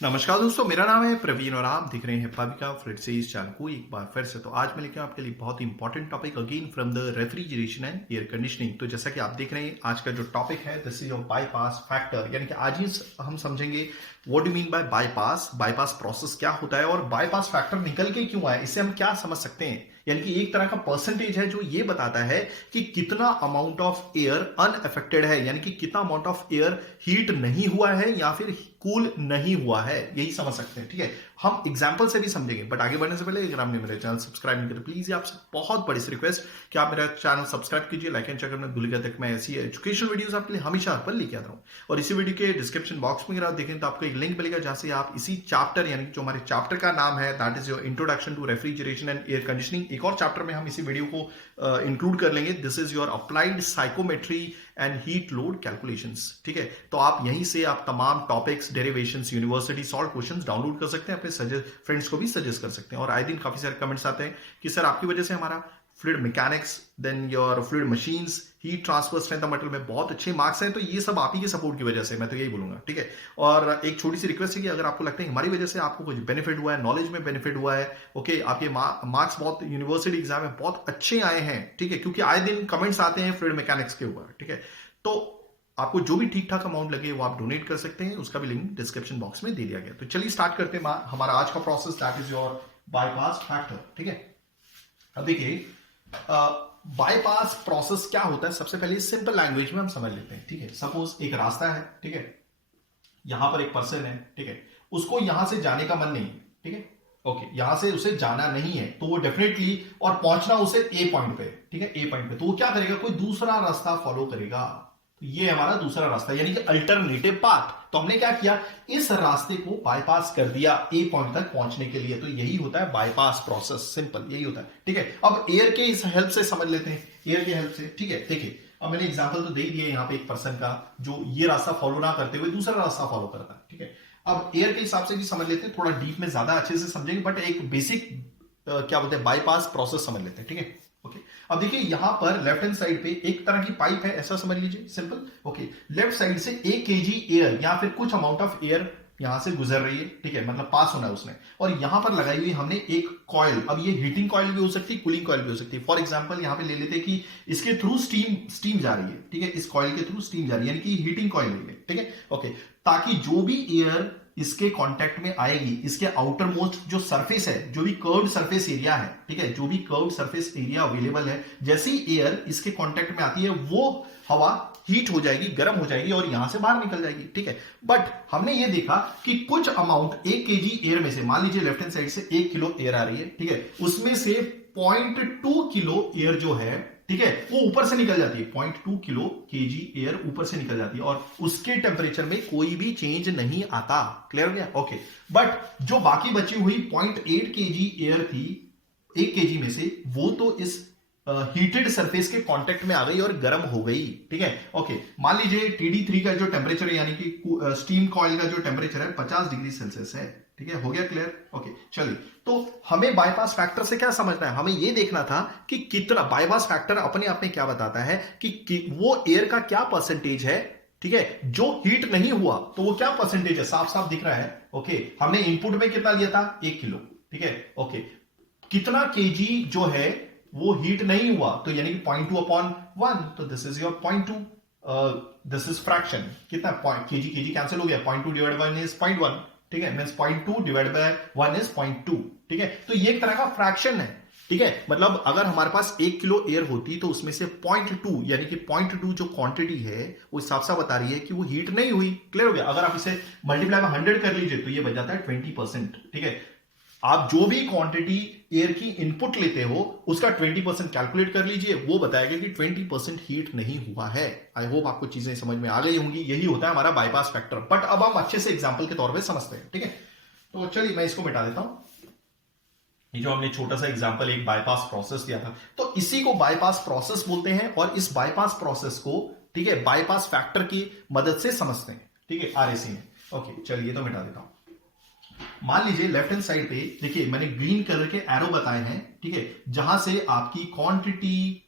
नमस्कार दोस्तों, मेरा नाम है प्रवीण और आप दिख रहे हैं पविका फ्रिड से इस चैनल को एक बार फिर से। तो आज मैं लेकर आपके लिए बहुत ही important topic again from the refrigeration and air conditioning. तो जैसा कि आप देख रहे हैं आज का जो टॉपिक है this is your bypass factor, यानी कि आज ही हम समझेंगे what do mean by bypass, bypass process क्या होता है और बाईपास फैक्टर निकल के क्यों आया, इससे हम क्या समझ सकते हैं। यानी कि एक तरह का परसेंटेज है जो ये बताता है कि कितना अमाउंट ऑफ एयर अनअफेक्टेड है, यानी कि कितना अमाउंट ऑफ एयर हीट नहीं हुआ है या फिर कूल नहीं हुआ है, यही समझ सकते हैं। ठीक है, हम एग्जांपल से भी समझेंगे, बट आगे बढ़ने से पहले अगर आपने मेरे चैनल सब्सक्राइब नहीं किया प्लीज, आपसे बहुत बड़ी सी रिक्वेस्ट कि आप मेरा चैनल सब्सक्राइब कीजिए, लाइक एंड शेयर करना भूलिएगा तक मैं ऐसी एजुकेशनल वीडियोस आपके लिए हमेशा पर लेके आता हूं। और इसी वीडियो के डिस्क्रिप्शन बॉक्स में अगर आप देखें तो आपको एक लिंक मिलेगा जहां से आप इसी चैप्टर, यानी कि जो हमारे चैप्टर का नाम है that is your introduction to refrigeration and air conditioning, एक और चैप्टर में हम इसी वीडियो को इंक्लूड कर लेंगे। This is your applied psychometry and heat load calculations. ठीक है, तो आप यहीं से आप तमाम topics, derivations, university solve questions download कर सकते हैं, अपने फ्रेंड्स को भी सजेस्ट कर सकते हैं। और आए दिन काफी सारे कमेंट्स आते हैं कि सर आपकी वजह से हमारा fluid mechanics, then your fluid machines, heat transfer strength of material में बहुत अच्छे मार्क्स हैं, तो ये सब आप ही के सपोर्ट की वजह से, मैं तो यही बोलूंगा। ठीक है, और एक छोटी सी रिक्वेस्ट है कि अगर आपको लगता है हमारी वजह से आपको कुछ बेनिफिट हुआ है, नॉलेज में बेनिफिट हुआ है, ओके, आपके मार्क्स बहुत यूनिवर्सिटी एग्जाम में बहुत अच्छे आए हैं, ठीक है, क्योंकि आए दिन कमेंट्स आते हैं फ्लूइड मैकेनिक्स के ऊपर। ठीक है, तो आपको जो भी ठीक ठाक अमाउंट लगे वो आप डोनेट कर सकते हैं, उसका भी लिंक डिस्क्रिप्शन बॉक्स में दे दिया गया। तो चलिए स्टार्ट करते हैं हमारा आज का process, that is your bypass factor. ठीक है, अब देखिए बाईपास प्रोसेस क्या होता है, सबसे पहले सिंपल लैंग्वेज में हम समझ लेते हैं। ठीक है, सपोज एक रास्ता है, ठीक है, यहां पर एक पर्सन है, ठीक है, उसको यहां से जाने का मन नहीं है, ठीक है, ओके, यहां से उसे जाना नहीं है, तो वो डेफिनेटली और पहुंचना उसे ए पॉइंट पे, ठीक है, ए पॉइंट पे, तो वो क्या करेगा, कोई दूसरा रास्ता फॉलो करेगा। तो ये हमारा दूसरा रास्ता, यानी कि अल्टरनेटिव पाथ। तो हमने क्या किया, इस रास्ते को बाईपास कर दिया ए पॉइंट तक पहुंचने के लिए। तो यही होता है बाईपास प्रोसेस, सिंपल यही होता है। ठीक है, अब एयर के इस हेल्प से समझ लेते हैं, एयर के हेल्प से। ठीक है, देखिए अब मैंने एग्जांपल तो दे दिया यहाँ पे एक पर्सन का जो ये रास्ता फॉलो ना करते हुए दूसरा रास्ता फॉलो करता है। ठीक है, अब एयर के हिसाब से भी समझ लेते हैं, थोड़ा डीप में ज्यादा अच्छे से समझेंगे, बट एक बेसिक क्या बोलते हैं बाईपास प्रोसेस समझ लेते हैं। ठीक है, ओके, अब देखिए यहां पर लेफ्ट हैंड साइड पे एक तरह की पाइप है, ऐसा समझ लीजिए, सिंपल। ओके, लेफ्ट साइड से 1 केजी एयर या फिर कुछ अमाउंट ऑफ एयर यहां से गुजर रही है, ठीक है, मतलब पास होना है उसने, और यहां पर लगाई हुई हमने एक कॉइल। अब ये हीटिंग कॉइल भी हो सकती है, कूलिंग कॉइल भी हो सकती है। फॉर एग्जांपल यहां पे ले लेते हैं कि इसके थ्रू स्टीम जा रही है, ठीक है, इस कॉइल के थ्रू स्टीम जा रही है, यानी कि हीटिंग कॉइल है, ठीक है, ओके, ताकि जो भी एयर इसके कांटेक्ट में आएगी, इसके आउटर मोस्ट जो सरफेस है, जो भी कर्व्ड सरफेस एरिया है, ठीक है, जो भी कर्व्ड सरफेस एरिया अवेलेबल है, जैसी एयर इसके कांटेक्ट में आती है वो हवा हीट हो जाएगी, गर्म हो जाएगी और यहां से बाहर निकल जाएगी। ठीक है, बट हमने ये देखा कि कुछ अमाउंट 1 केजी एयर में से, मान लीजिए लेफ्ट हैंड साइड से 1 किलो एयर आ रही है, ठीक है, उसमें से 0.2 किलो एयर जो है, ठीक है, वो ऊपर से निकल जाती है, 0.2 किलो केजी एयर ऊपर से निकल जाती है और उसके टेम्परेचर में कोई भी चेंज नहीं आता। क्लियर हो गया? ओके, बट जो बाकी बची हुई 0.8 केजी एयर थी 1 केजी में से, वो तो इस हीटेड सरफेस के कांटेक्ट में आ गई और गर्म हो गई। ठीक है, ओके, मान लीजिए TD3 का जो टेम्परेचर है, यानी कि स्टीम कॉइल का जो टेम्परेचर है 50 डिग्री सेल्सियस है। ठीक है, हो गया क्लियर? ओके, चलिए, तो हमें बाईपास फैक्टर से क्या समझना है, हमें यह देखना था कि कितना बाईपास फैक्टर अपने आप में क्या बताता है कि वो एयर का क्या परसेंटेज है, ठीक है, जो हीट नहीं हुआ तो वो क्या परसेंटेज है, साफ साफ दिख रहा है। ओके, हमने इनपुट में कितना लिया था, 1 किलो, ठीक है, ओके, कितना केजी जो है वो हीट नहीं हुआ, तो यानी कि 0.2/1, तो this is your 0.2, this is fraction, कितना केजी कैंसिल हो गया, 0.2 डिवाइड बाय 1 इज 0.1, ठीक है, मींस 0.2 डिवाइड बाय 1 इज 0.2, ठीक है, तो ये एक तरह का फ्रैक्शन है। ठीक है, मतलब अगर हमारे पास 1 किलो एयर होती तो उसमें से 0.2, यानी कि 0.2 जो क्वांटिटी है वो साफ साफ बता रही है कि वो हीट नहीं हुई। क्लियर हो गया? अगर आप इसे मल्टीप्लाई में 100 कर लीजिए तो ये बच जाता है 20%। ठीक है, आप जो भी क्वांटिटी एयर की इनपुट लेते हो उसका 20% कैलकुलेट कर लीजिए, वो बताएगा कि 20% हीट नहीं हुआ है। आई होप आपको चीजें समझ में आ गई होंगी, यही होता है हमारा बाईपास फैक्टर। बट अब हम अच्छे से एग्जांपल के तौर पे समझते हैं। ठीक है, तो चलिए मैं इसको मिटा देता हूं। ये जो हमने छोटा सा एग्जांपल एक बाईपास प्रोसेस दिया था, तो इसी को बाईपास प्रोसेस बोलते हैं और इस बाईपास प्रोसेस को, ठीक है, बाईपास फैक्टर की मदद से समझते हैं। ठीक है, आरएसी में। ओके, चलिए तो मिटा देता हूं। मान लीजिए लेफ्ट हैंड साइड पे देखिए मैंने ग्रीन कलर के एरो बताए हैं, ठीक है, जहां से आपकी क्वांटिटी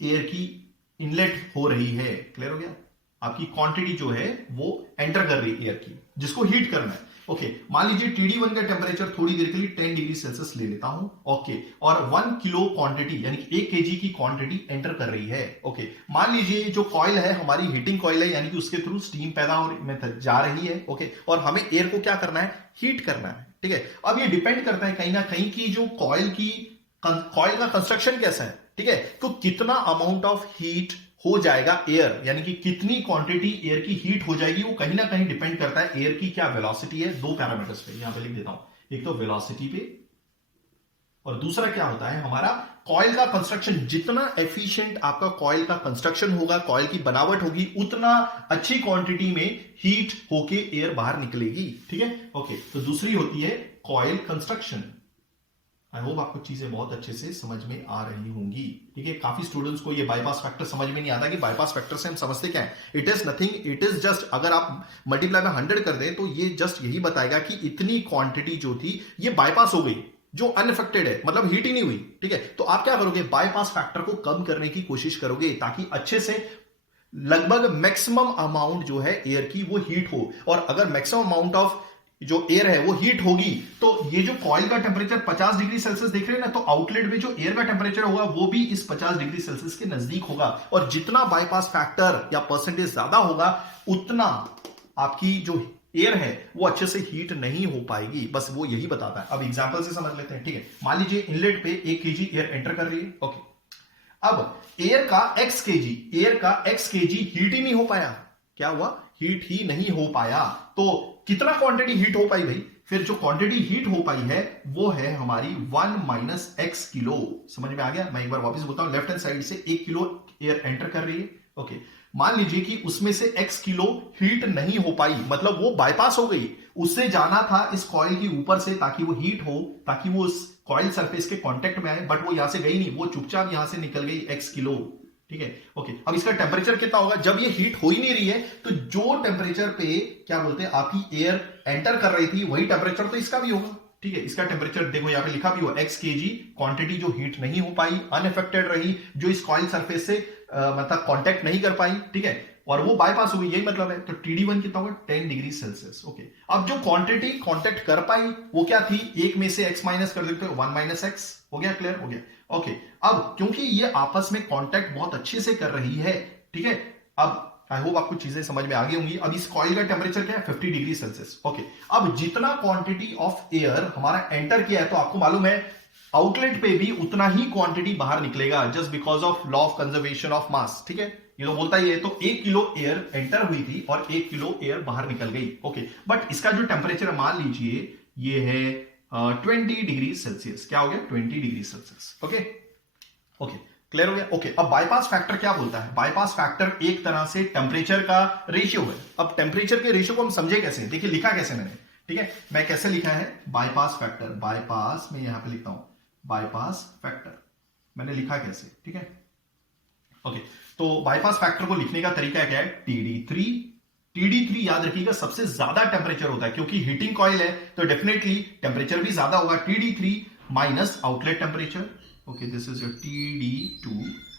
एयर की इनलेट हो रही है। क्लियर हो गया? आपकी क्वांटिटी जो है वो एंटर कर रही है एयर की, जिसको हीट करना है। ओके, मान लीजिए TD1 का टेम्परेचर थोड़ी देर के लिए 10 डिग्री सेल्सियस ले लेता हूं। ओके, और 1 किलो क्वांटिटी यानी कि 1 केजी की क्वांटिटी एंटर कर रही है। ओके, मान लीजिए जो कॉइल है हमारी हीटिंग कॉइल है, यानी कि उसके थ्रू स्टीम पैदा में जा रही है। ओके, और हमें एयर को क्या करना है, हीट करना है। ठीक है, अब ये डिपेंड करता है कहीं ना कहीं की जो कॉइल का कंस्ट्रक्शन कैसा है। ठीक है, तो कितना अमाउंट ऑफ हीट हो जाएगा एयर, यानी कि कितनी क्वांटिटी एयर की हीट हो जाएगी, वो कहीं ना कहीं डिपेंड करता है एयर की क्या वेलोसिटी है। दो पैरामीटर्स पे यहां पे लिख देता हूं, एक तो वेलोसिटी पे और दूसरा क्या होता है हमारा कॉइल का कंस्ट्रक्शन। जितना एफिशिएंट आपका कॉइल का कंस्ट्रक्शन होगा, कॉइल की बनावट होगी, उतना अच्छी क्वांटिटी में हीट होके एयर बाहर निकलेगी। ठीक है, ओके, तो दूसरी होती है कॉइल कंस्ट्रक्शन। आई होप आपको चीजें बहुत अच्छे से समझ में आ रही होंगी। ठीक है, काफी स्टूडेंट्स को ये बाईपास फैक्टर समझ में नहीं आता कि बाईपास फैक्टर से हम समझते क्या है। It is nothing, it is just, अगर आप मल्टीप्लाई में 100 कर दें तो ये जस्ट यही बताएगा कि इतनी क्वांटिटी जो थी ये बाईपास हो गई, जो अनअफेक्टेड है, मतलब हीट ही नहीं हुई। ठीक है, तो आप क्या करोगे, बाईपास फैक्टर को कम करने की कोशिश करोगे ताकि अच्छे से लगभग मैक्सिमम अमाउंट जो है एयर की वो हीट हो। और अगर मैक्सिमम अमाउंट ऑफ जो एयर है वो हीट होगी तो ये जो कॉइल का टेम्परेचर 50 डिग्री सेल्सियस देख रहे हैं ना, तो आउटलेट में जो एयर का टेम्परेचर होगा वो भी इस 50 डिग्री सेल्सियस के नजदीक होगा। और जितना बाईपास फैक्टर या परसेंटेज ज्यादा होगा उतना आपकी जो एयर है वो अच्छे से हीट नहीं हो पाएगी। बस वो यही बताता है। अब एग्जांपल से समझ लेते हैं। ठीक है, मान लीजिए इनलेट पे 1 केजी एयर एंटर कर रही है। ओके, अब एयर का x केजी हीट ही नहीं हो पाया। क्या हुआ, हीट ही नहीं हो पाया। तो कितना क्वांटिटी हीट हो पाई भाई, फिर जो क्वांटिटी हीट हो पाई है वो है हमारी 1 माइनस एक्स किलो। समझ में आ गया। मैं एक बार वापस बोलता हूं, लेफ्ट हैंड साइड से 1 किलो एयर एंटर कर रही है। ओके, मान लीजिए कि उसमें से x किलो हीट नहीं हो पाई, मतलब वो बाईपास हो गई। उससे जाना था इस कॉइल के ऊपर से ताकि वो हीट हो, ताकि वो उस कॉइल सरफेस के कांटेक्ट में आए, बट वो यहां से गई नहीं, वो चुपचाप यहां से निकल गई x किलो। ठीक है, ओके, अब इसका टेम्परेचर कितना होगा, जब ये हीट हो ही नहीं रही है तो जो टेम्परेचर पे क्या बोलते हैं आपकी एयर एंटर कर रही थी वही टेम्परेचर तो इसका भी होगा। ठीक है, इसका टेम्परेचर देखो यहां पे लिखा भी हुआ x केजी, क्वांटिटी जो हीट नहीं हो पाई, अनअफेक्टेड रही, जो इस कॉइल सरफेस से मतलब कांटेक्ट नहीं कर पाई। ठीक है, और वो बाईपास हो गई, यही मतलब है। तो TD1 कितना होगा, 10 डिग्री सेल्सियस। ओके, अब जो क्वांटिटी कांटेक्ट कर पाई वो क्या थी, एक में से x माइनस कर देते हो, 1 माइनस एक्स हो गया, क्लियर हो गया। ओके, अब क्योंकि ये आपस में कांटेक्ट बहुत अच्छे से कर रही है। ठीक है, अब आई होप आपको चीजें समझ में आ गई होंगी। अब इस कॉइल का टेम्परेचर क्या है, 50 डिग्री सेल्सियस। ओके, अब जितना क्वांटिटी ऑफ एयर हमारा एंटर किया है तो आपको मालूम है आउटलेट पे भी उतना ही क्वांटिटी बाहर निकलेगा, just because of law of conservation of mass. ठीक है, ये तो बोलता ही है। तो 1 किलो एयर एंटर हुई थी और 1 किलो एयर बाहर निकल गई। ओके, बट इसका जो टेम्परेचर मान लीजिए ये है 20 डिग्री सेल्सियस। क्या हो गया, 20 degree Celsius. Okay, okay, clear हो गया। ओके, अब बाईपास फैक्टर क्या बोलता है, बाईपास फैक्टर एक तरह से टेम्परेचर का रेशियो है। अब टेम्परेचर के रेशियो को हम समझे कैसे, देखिए लिखा कैसे मैंने। ठीक है, मैं कैसे लिखा है बाईपास फैक्टर, बाईपास में यहां पे लिखता हूं बाईपास फैक्टर, मैंने लिखा कैसे। ठीक है, ओके, तो बाईपास फैक्टर को लिखने का तरीका क्या है, TD3 याद रखिएगा सबसे ज्यादा टेम्परेचर होता है क्योंकि हीटिंग कॉइल है तो डेफिनेटली टेम्परेचर भी ज्यादा होगा। TD3 minus outlet temperature. Okay, this is your TD2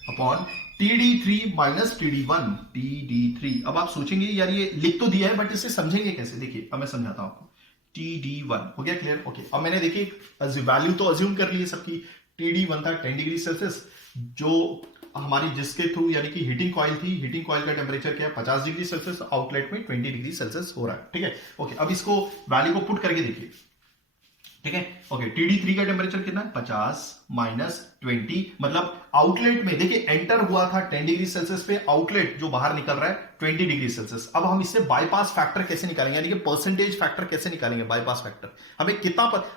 upon TD3 minus TD1। अब आप सोचेंगे यार ये लिख तो दिया है बट इसे समझेंगे कैसे, देखिए अब मैं समझाता हूं आपको। TD1 हो गया, क्लियर। ओके, अब मैंने देखिए वैल्यू तो अज्यूम कर ली है सबकी। TD1 था 10 डिग्री सेल्सियस, जो हमारी जिसके थ्रू यानी कि हीटिंग कॉइल थी, हीटिंग कॉइल का टेम्परेचर क्या है 50 डिग्री सेल्सियस, आउटलेट में 20 डिग्री सेल्सियस हो रहा है। ठीक है, ओके, अब इसको वैल्यू को पुट करके देखिए। ठीक है, ओके, TD3 का टेम्परेचर कितना है 50 माइनस 20, मतलब आउटलेट में देखिए एंटर हुआ था 10 डिग्री सेल्सियस पे, आउटलेट जो बाहर निकल रहा है 20 डिग्री सेल्सियस। अब हम इससे बाईपास फैक्टर कैसे निकालेंगे, यानी कि परसेंटेज फैक्टर कैसे निकालेंगे बाईपास फैक्टर।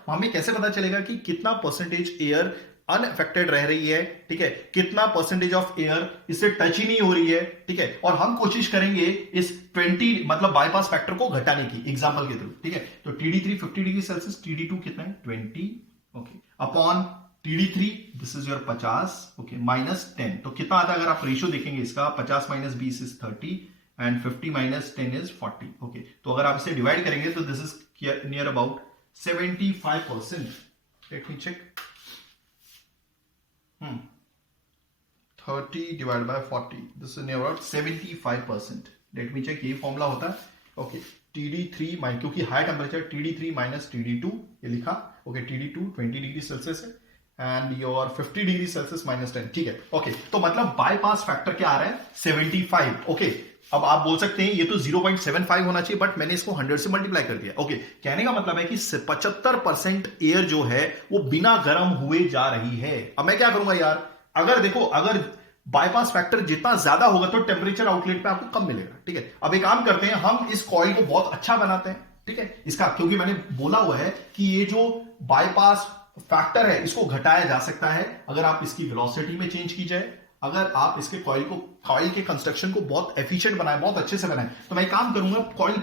हमें कैसे पता चलेगा कि कितना परसेंटेज एयर अनअफेक्टेड रह रही है। ठीक है, कितना परसेंटेज ऑफ एयर इससे टच ही नहीं हो रही है। ठीक है, और हम कोशिश करेंगे इस 20 मतलब बाईपास फैक्टर को घटाने की एग्जांपल के थ्रू। ठीक है, तो TD3 50 डिग्री सेल्सियस, TD2 कितना है 20, okay, upon TD3 this is your 50, okay, minus 10। तो कितना आता है अगर आप रेशियो देखेंगे इसका, 50 minus 20 is 30 and 50 minus 10 is 40। Okay, तो अगर आप इसे डिवाइड करेंगे तो this is near about 75%। Let me check, 30 divided by 40, this is near about 75%. Let me check, ये फॉर्मूला होता है। ओके TD3 माइनस, क्योंकि high temperature TD3 minus TD2 ये लिखा। ओके TD2 20 डिग्री सेल्सियस है and your 50 degree Celsius minus 10, ठीक है। Okay तो मतलब बाईपास फैक्टर क्या आ रहा है 75। ओके अब आप बोल सकते हैं ये तो 0.75 होना चाहिए, बट मैंने इसको 100 से मल्टीप्लाई कर दिया। ओके कहने का मतलब है कि 75% एयर जो है वो बिना गर्म हुए जा रही है। अब मैं क्या करूंगा यार, अगर देखो अगर बाईपास फैक्टर जितना ज्यादा होगा तो टेम्परेचर आउटलेट पे आपको कम मिलेगा, ठीक है। अब एक काम करते हैं, हम इस कॉइल को बहुत अच्छा बनाते हैं, ठीक है इसका, क्योंकि मैंने बोला हुआ है कि ये जो बाईपास फैक्टर है इसको घटाया जा सकता है अगर आप इसकी वेलोसिटी में चेंज की जाए, अगर आप इसके कॉइल के कंस्ट्रक्शन को बहुत एफिशिएंट बनाए, बहुत अच्छे से बनाए। तो मैं काम करूंगा कॉइल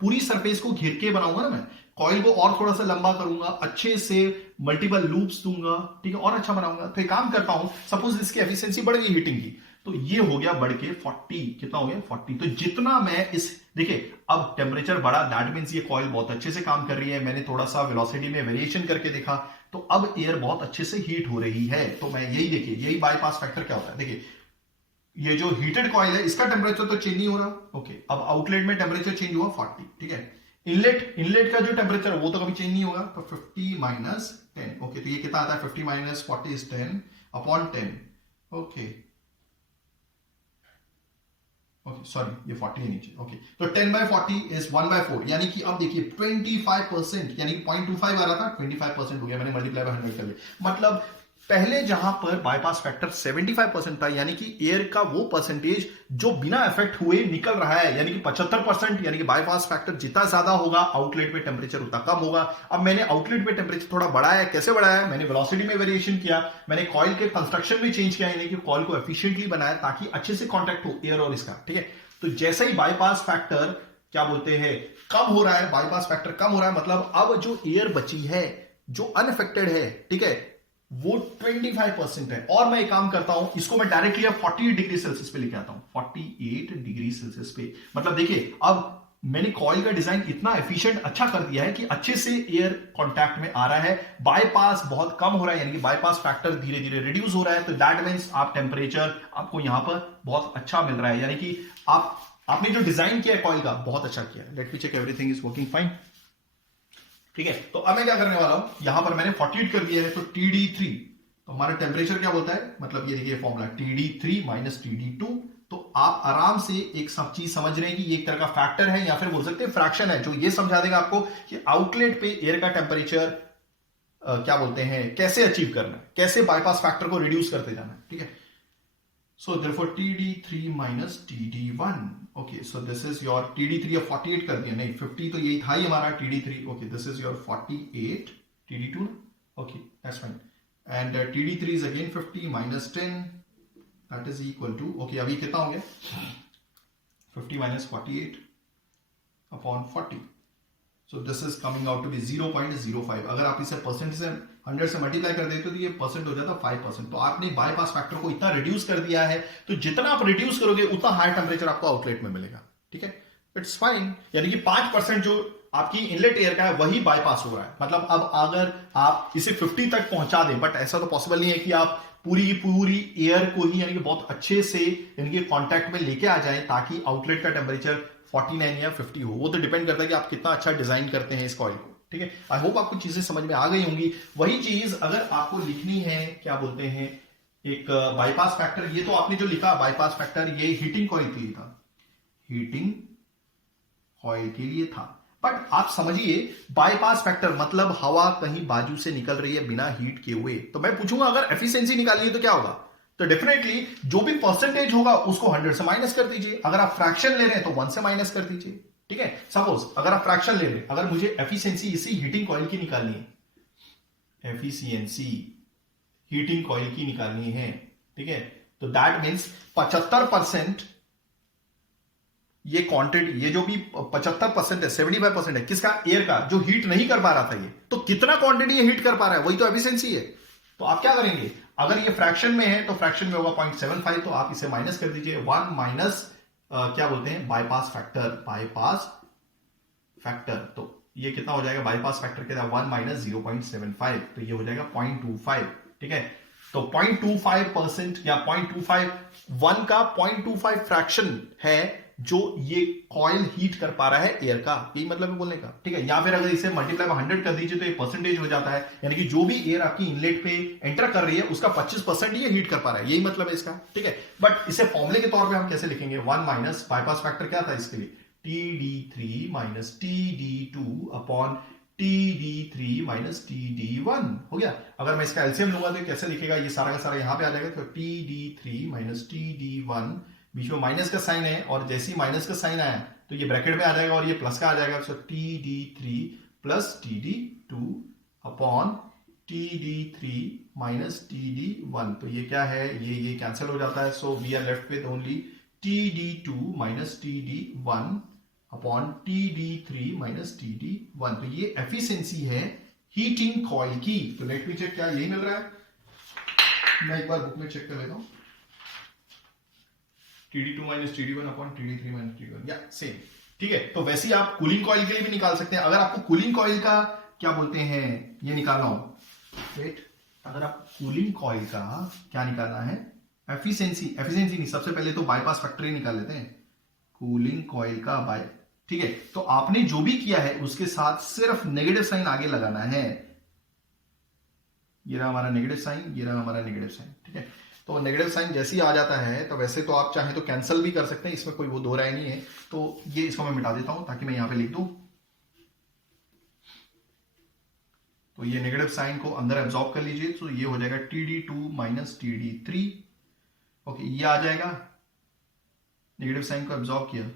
पूरी सरफेस को घेर के बनाऊंगा ना, मैं कॉइल को और थोड़ा सा लंबा करूंगा, अच्छे से मल्टीपल लूप्स दूंगा, ठीक है, और अच्छा बनाऊंगा। तो एक काम करता हूं, सपोज इसकी एफिशिएंसी बढ़ गई हीटिंग की, तो ये हो गया बढ़ के 40, कितना हो गया 40। तो जितना मैं इस, देखिए अब टेम्परेचर बढ़ा, दैट मींस ये कॉइल बहुत अच्छे से काम कर रही है। मैंने थोड़ा सा वेलोसिटी में वेरिएशन करके देखा तो अब एयर बहुत अच्छे से हीट हो रही है। तो मैं यही, देखिए यही बाईपास फैक्टर क्या होता है। देखिए ये जो हीटेड कॉइल है इसका टेम्परेचर तो चेंज नहीं हो रहा, ओके अब आउटलेट में टेम्परेचर चेंज हुआ 40, ठीक है। इनलेट का जो टेम्परेचर है वो तो कभी चेंज नहीं होगा, तो 50 माइनस 10, ओके तो ये कितना आता है 50 minus 40 is 10 upon 10, okay sorry ये 40 है नीचे, ओके तो 10/40 इज 1/4, यानी कि अब देखिए 25%, यानी 0.25 आ रहा था 25% हो गया, मैंने मल्टीप्लाई बाय 100 कर लिया। मतलब पहले जहां पर बाईपास फैक्टर 75% था, यानी कि एयर का वो परसेंटेज जो बिना इफेक्ट हुए निकल रहा है, यानी कि 75%, यानी कि बाईपास फैक्टर जितना ज्यादा होगा आउटलेट पे टेम्परेचर उतना कम होगा। अब मैंने आउटलेट पे टेम्परेचर थोड़ा बढ़ाया, कैसे बढ़ाया, मैंने वेलोसिटी में वेरिएशन किया, मैंने कॉइल के कंस्ट्रक्शन में चेंज किया, यानी कि कॉइल को एफिशिएंटली बनाया ताकि अच्छे से कॉन्टैक्ट हो एयर और इसका, ठीक है। तो जैसे ही बाईपास फैक्टर क्या बोलते हैं कम हो रहा है, बाईपास फैक्टर कम हो रहा है, मतलब अब जो एयर बची है जो अनअफेक्टेड है, ठीक है, वो 25% है। और मैं एक काम करता हूं, इसको मैं डायरेक्टली अब 48 डिग्री सेल्सियस पे लेके आता हूं, 48 डिग्री सेल्सियस पे। मतलब देखिए अब मैंने कॉइल का डिजाइन इतना एफिशिएंट अच्छा कर दिया है कि अच्छे से एयर कांटेक्ट में आ रहा है, बाईपास बहुत कम हो रहा है, यानी कि बाईपास फैक्टर धीरे धीरे रिड्यूस हो रहा है। तो दैट मींस आप टेम्परेचर आपको यहां पर बहुत अच्छा मिल रहा है, यानी कि आपने जो डिजाइन किया है कॉइल का बहुत अच्छा किया है। Let me check everything is working fine, ठीक है। तो अब मैं क्या करने वाला हूं, यहां पर मैंने 48 कर दिया है, तो TD3, तो हमारा टेम्परेचर क्या बोलता है, मतलब ये देखिए फॉर्मूला TD3 माइनस TD2। तो आप आराम से एक सब चीज समझ रहे हैं कि ये एक तरह का फैक्टर है या फिर बोल सकते हैं फ्रैक्शन है, जो ये समझा देगा आपको कि आउटलेट पे एयर का टेम्परेचर क्या बोलते हैं कैसे अचीव करना है, कैसे बाईपास फैक्टर को रिड्यूस करते जाना है, ठीक है। So therefore TD3 minus TD1, okay, so this is your TD3 of 48 कर दिया, नहीं 50 तो यही था ही हमारा TD3, okay, this is your 48 TD2, okay, that's fine, and TD3 is again 50 minus 10, that is equal to, okay, अभी कितना हो गया 50 minus 48 upon 40, so this is coming out to be 0.05। अगर आप इसे परसेंट से 100 से मल्टीप्लाई कर देते तो ये परसेंट हो जाता 5%। तो आपने बाईपास फैक्टर को इतना रिड्यूस कर दिया है, तो जितना आप रिड्यूस करोगे उतना हाई टेम्परेचर आपको आउटलेट में मिलेगा, ठीक है, इट्स फाइन। यानी कि 5% जो आपकी इनलेट एयर का है वही बाईपास हो रहा है। मतलब अब अगर आप इसे 50 तक पहुंचा दें, बट ऐसा तो पॉसिबल नहीं है कि आप पूरी की पूरी एयर को ही यानी कि बहुत अच्छे से यानी कि कॉन्टैक्ट में लेके आ जाए ताकि आउटलेट का टेम्परेचर 49 या 50 हो। वो तो डिपेंड करता है कि आप कितना अच्छा डिजाइन करते हैं इस कॉइल को, ठीक है। आई होप आपको चीजें समझ में आ गई होंगी। वही चीज अगर आपको लिखनी है, क्या बोलते हैं, एक बाईपास फैक्टर, ये तो आपने जो लिखा बाईपास फैक्टर ये हीटिंग कॉइल के लिए था, हीटिंग कॉइल के लिए था, बट आप समझिए बाईपास फैक्टर मतलब हवा कहीं बाजू से निकल रही है बिना हीट किए हुए। तो मैं पूछूंगा अगर एफिशिएंसी निकालनी है तो क्या होगा, तो डेफिनेटली जो भी परसेंटेज होगा उसको 100 से माइनस कर दीजिए। अगर आप फ्रैक्शन ले रहे हैं तो 1 से माइनस कर दीजिए, ठीक है। सपोज अगर आप फ्रैक्शन ले रहे हैं, अगर मुझे एफिशिएंसी इसी हीटिंग कॉइल की निकालनी है, एफिशिएंसी हीटिंग कॉइल की निकालनी है, ठीक है, तो दैट मीन्स 75% ये क्वांटिटी, ये जो भी 75% है, 75% है किसका, एयर का, जो हीट नहीं कर पा रहा था ये, तो कितना क्वांटिटी ये हीट कर पा रहा है, वही तो एफिशिएंसी है। तो आप क्या करेंगे, अगर ये फ्रैक्शन में है तो फ्रैक्शन में होगा 0.75, तो आप इसे माइनस कर दीजिए 1 माइनस क्या बोलते हैं बाईपास फैक्टर, बाईपास फैक्टर, तो ये कितना हो जाएगा, बाईपास फैक्टर कितना 1 माइनस 0.75, तो ये हो जाएगा 0.25, ठीक है। तो 0.25% या 0.25, 1 का 0.25 फ्रैक्शन है जो ये कॉइल हीट कर पा रहा है एयर का, यही मतलब है बोलने का, ठीक है। या फिर अगर इसे मल्टीप्लाई 100 कर दीजिए तो ये परसेंटेज हो जाता है, यानी कि जो भी एयर आपकी इनलेट पे एंटर कर रही है उसका 25% ये हीट कर पा रहा है, यही मतलब है इसका, ठीक है। बट इसे फॉर्मूले के तौर पे हम कैसे लिखेंगे, 1 माइनस बाईपास फैक्टर क्या था इसके लिए, TD3 minus TD2 upon TD3 minus TD1 हो गया। अगर मैं इसका एलसीएम लूंगा तो कैसे लिखेगा, ये सारा का सारा यहां पे आ जाएगा, तो TD3 माइनस TD1, बीच में माइनस का साइन है और जैसे ही माइनस का साइन आया तो ये ब्रैकेट में आ जाएगा और ये प्लस का आ जाएगा, सो TD3 plus TD2 upon TD3 minus TD1, तो ये क्या है, ये कैंसिल हो जाता है, so we are left with only TD2 minus TD1 upon TD3 minus TD1, तो ये एफिशिएंसी है हीटिंग कॉइल की। तो लेट मी चेक, क्या यही मिल रहा है, मैं एक बार बुक में चेक कर लेता हूं, TD2 minus TD1 upon TD3 minus TD1, या सेम, ठीक है। तो वैसे ही आप कूलिंग कॉइल के लिए भी निकाल सकते हैं। अगर आपको कूलिंग कॉइल का क्या बोलते हैं ये निकालना हो, वेट, अगर आप कूलिंग कॉइल का क्या निकालना है, एफिशिएंसी नहीं, सबसे पहले तो बाईपास फैक्टर ही निकाल लेते हैं, कूलिंग कॉइल का बाय, ठीक है। तो आपने जो भी किया है उसके साथ सिर्फ नेगेटिव साइन आगे लगाना है, ये रहा हमारा नेगेटिव साइन, ये रहा हमारा नेगेटिव साइन, ठीक है। तो नेगेटिव साइन जैसे ही आ जाता है तो वैसे तो आप चाहें तो कैंसिल भी कर सकते हैं, इसमें कोई वो दो राय नहीं है। तो ये इसको मैं मिटा देता हूं ताकि मैं यहां पे लिख दूं, तो ये नेगेटिव साइन को अंदर एब्जॉर्ब कर लीजिए, तो ये हो जाएगा TD2 माइनस TD3, ओके, ये आ जाएगा, नेगेटिव साइन को एब्जॉर्ब किया,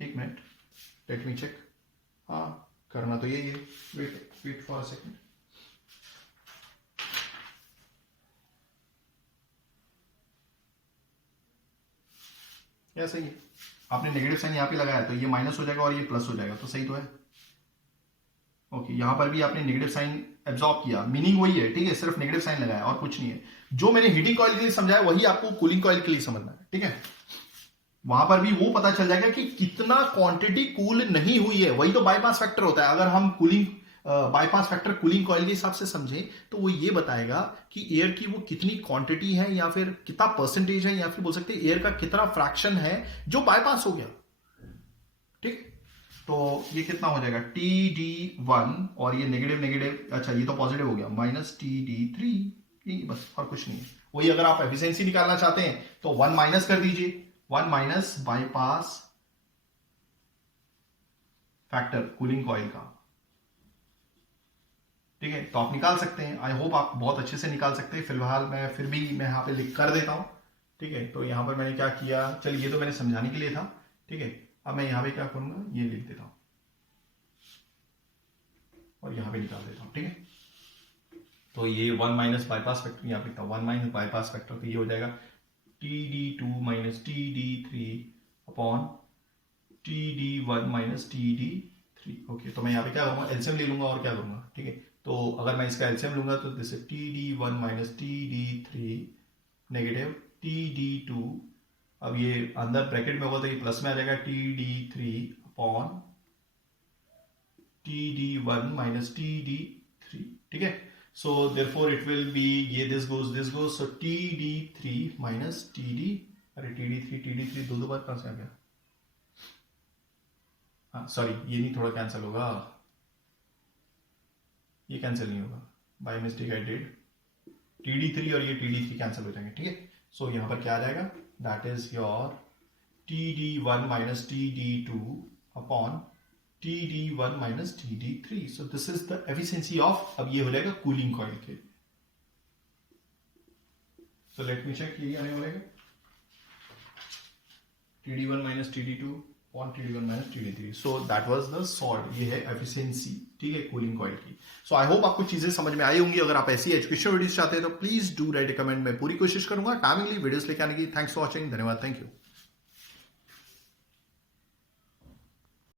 एक मिनट लेट मी चेक, हाँ करना तो यही है, वेट फॉर अ सेकंड, या सही है, आपने नेगेटिव साइन यहां पे लगाया तो ये माइनस हो जाएगा और ये प्लस हो जाएगा, तो सही तो है, ओके। यहां पर भी आपने नेगेटिव साइन एब्जॉर्ब किया, मीनिंग वही है, ठीक है, सिर्फ नेगेटिव साइन लगाया और कुछ नहीं है। जो मैंने हीटिंग कॉइल के लिए समझाया वही आपको कूलिंग कॉइल के लिए समझना है, ठीक है। वहां पर भी वो पता चल जाएगा कि कितना क्वांटिटी कूल नहीं हुई है, वही तो बाईपास फैक्टर होता है। अगर हम cooling bypass factor cooling coil के हिसाब से समझें तो वो ये बताएगा कि एयर की वो कितनी क्वांटिटी है या फिर कितना परसेंटेज है, या फिर बोल सकते हैं एयर का कितना फ्रैक्शन है जो बाईपास हो गया, ठीक। तो ये कितना हो जाएगा, TD1 और ये नेगेटिव, अच्छा ये तो पॉजिटिव हो गया, माइनस TD3, ये बस और कुछ नहीं है। वही अगर आप एफिशिएंसी निकालना चाहते हैं तो 1 माइनस कर दीजिए, 1 minus bypass factor cooling coil का, ठीक है। तो आप निकाल सकते हैं, आई होप आप बहुत अच्छे से निकाल सकते हैं। फिलहाल मैं यहां पे लिख कर देता हूं, ठीक है। तो यहां पर मैंने क्या किया, चलिए ये तो मैंने समझाने के लिए था, ठीक है। अब मैं यहां पे क्या करूंगा, ये लिख देता हूं और यहां पे निकाल देता हूं, ठीक है। तो ये 1 माइनस बाईपास फैक्टर यहां पे लिखता हूं, 1 माइनस बाईपास फैक्टर, तो ये हो जाएगा TD2 minus TD3 upon TD1 minus TD3, okay. तो मैं यहाँ पे क्या करूंगा, एलसीएम ले लूंगा और क्या करूंगा, ठीक है। तो अगर मैं इसका एलसीएम लूंगा तो जैसे TD1 minus TD3 negative TD2, अब ये अंदर ब्रैकेट में होगा तो ये प्लस में आ जाएगा, TD3 upon TD1 minus TD3, ठीक है। So therefore it will be, ये this goes, so TD3 minus अरे TD3 दो बार कहां से आ गया, हाँ सॉरी, ये नहीं, थोड़ा कैंसिल होगा, ये कैंसिल नहीं होगा, by mistake I did, TD3 और ये TD3 कैंसिल हो जाएंगे, ठीक है। सो यहां पर क्या आ जाएगा, that is your TD1 minus TD2 upon TD1 minus TD3, so this is the efficiency of, अब ये हो जाएगा कूलिंग कॉइल के। सो लेट मी चेक, ये आने वाला है TD1 minus TD2 on TD1 minus TD3, so that was the solved, ये है एफिशिएंसी, ठीक है, कूलिंग कॉइल की। सो आई होप आपको चीजें समझ में आई होंगी। अगर आप ऐसी एजुकेशन वीडियोस चाहते हैं तो प्लीज डू राइट कमेंट, मैं पूरी कोशिश करूंगा टाइमिंगली वीडियोस लेके आने की। थैंक्स फॉर वॉचिंग, धन्यवाद, थैंक यू।